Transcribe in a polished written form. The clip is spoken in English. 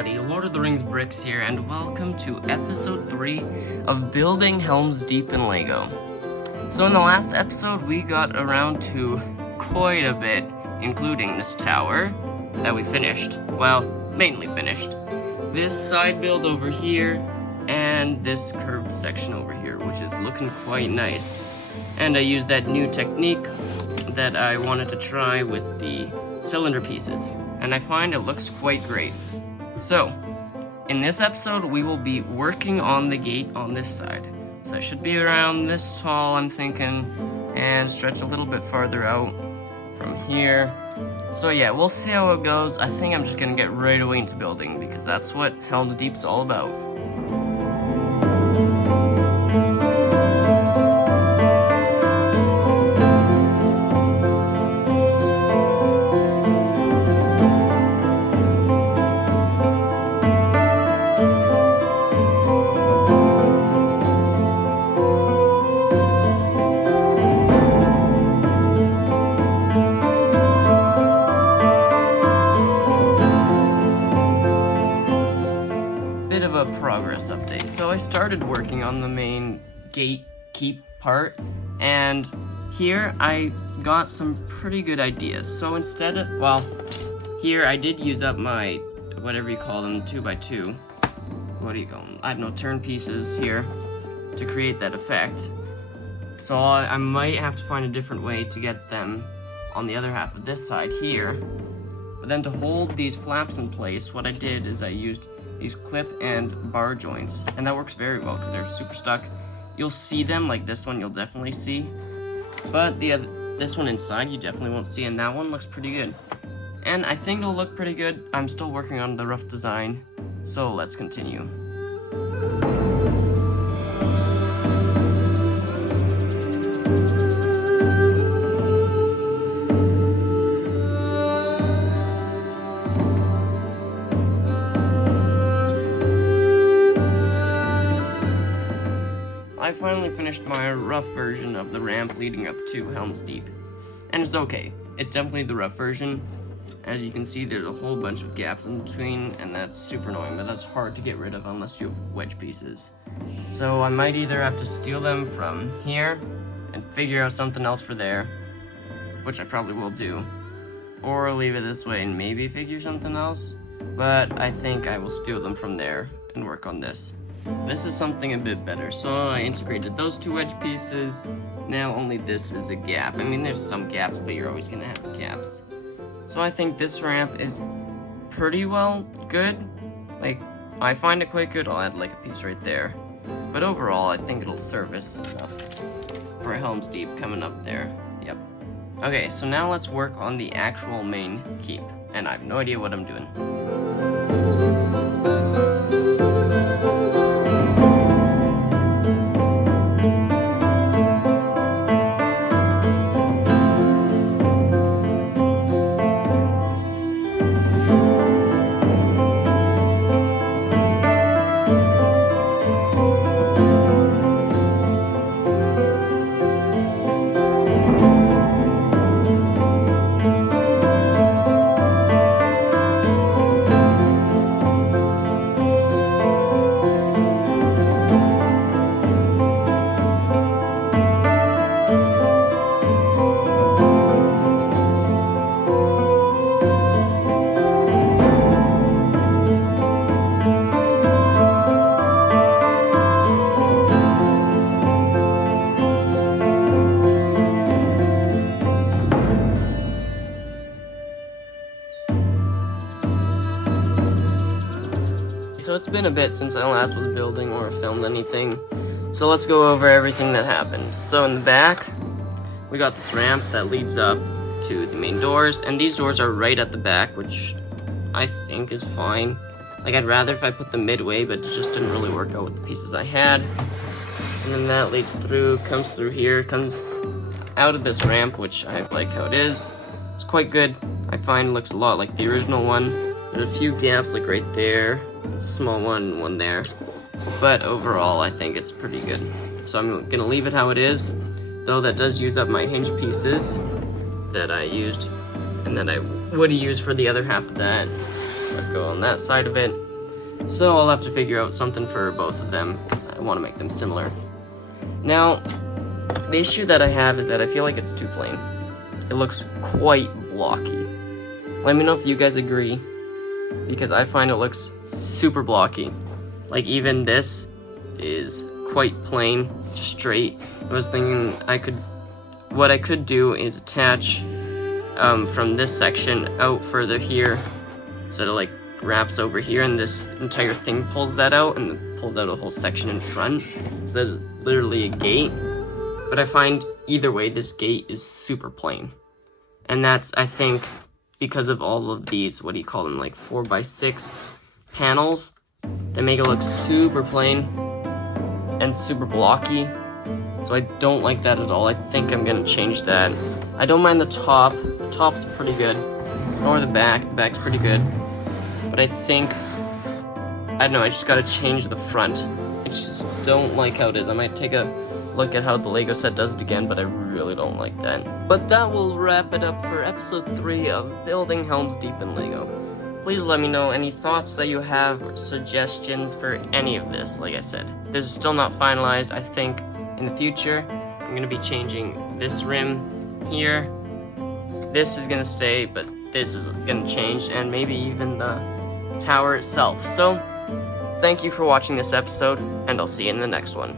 everybody, Lord of the Rings Bricks here, and welcome to episode 3 of building Helms Deep in LEGO. So in the last episode, we got around to quite a bit, including this tower that we finished. Well, mainly finished. This side build over here, and this curved section over here, which is looking quite nice. And I used that new technique that I wanted to try with the cylinder pieces, and I find it looks quite great. So, in this episode, we will be working on the gate on this side. So it should be around this tall, I'm thinking, and stretch a little bit farther out from here. So yeah, we'll see how it goes. I think I'm just gonna get right away into building, because that's what Helms Deep's all about. Progress update. So I started working on the main gate keep part, and here I got some pretty good ideas. So instead of, well, here I did use up my, whatever you call them, 2x2, what do you call them? I don't know, turn pieces here to create that effect. So I might have to find a different way to get them on the other half of this side here. But then to hold these flaps in place, what I did is I used these clip and bar joints, and that works very well because they're super stuck. You'll see them, like this one you'll definitely see, but this one inside you definitely won't see, and that one looks pretty good. And I think it'll look pretty good. I'm still working on the rough design, so let's continue. I finally finished my rough version of the ramp leading up to Helms Deep, and it's okay. It's definitely the rough version. As you can see, there's a whole bunch of gaps in between, and that's super annoying, but that's hard to get rid of unless you have wedge pieces. So I might either have to steal them from here and figure out something else for there, which I probably will do, or leave it this way and maybe figure something else, but I think I will steal them from there and work on this. This is something a bit better, so I integrated those two wedge pieces. Now only this is a gap. I mean, there's some gaps, but you're always gonna have gaps. So I think this ramp is pretty well good. Like, I find it quite good. I'll add like a piece right there. But overall, I think it'll service enough for Helms Deep coming up there. Yep. Okay, so now let's work on the actual main keep. And I have no idea what I'm doing. So it's been a bit since I last was building or filmed anything, so let's go over everything that happened. So in the back, we got this ramp that leads up to the main doors, and these doors are right at the back, which I think is fine. Like, I'd rather if I put them midway, but it just didn't really work out with the pieces I had. And then that leads through, comes through here, comes out of this ramp, which I like how it is. It's quite good. I find it looks a lot like the original one. There's a few gaps, like right there, a small one there, but overall I think it's pretty good. So I'm gonna leave it how it is, though that does use up my hinge pieces that I used and that I would use for the other half of that. I'd go on that side of it, So I'll have to figure out something for both of them, because I want to make them similar. Now, the issue that I have is that I feel like it's too plain. It looks quite blocky. Let me know if you guys agree, because I find it looks super blocky. Like, even this is quite plain, just straight. I was thinking what I could do is attach from this section out further here, so it like wraps over here, and this entire thing pulls that out, and it pulls out a whole section in front, so there's literally a gate. But I find either way, this gate is super plain, and that's, I think, because of all of these, what do you call them, like 4x6 panels that make it look super plain and super blocky. So I don't like that at all. I think I'm gonna change that. I don't mind the top. The top's pretty good. Nor the back. The back's pretty good. But I think, I don't know, I just gotta change the front. I just don't like how it is. I might take a look at how the Lego set does it again, but I really don't like that. But that will wrap it up for episode 3 of building Helms Deep in Lego. Please let me know any thoughts that you have, or suggestions for any of this. Like I said, this is still not finalized. I think in the future, I'm going to be changing this rim here. This is going to stay, but this is going to change, and maybe even the tower itself. So, thank you for watching this episode, and I'll see you in the next one.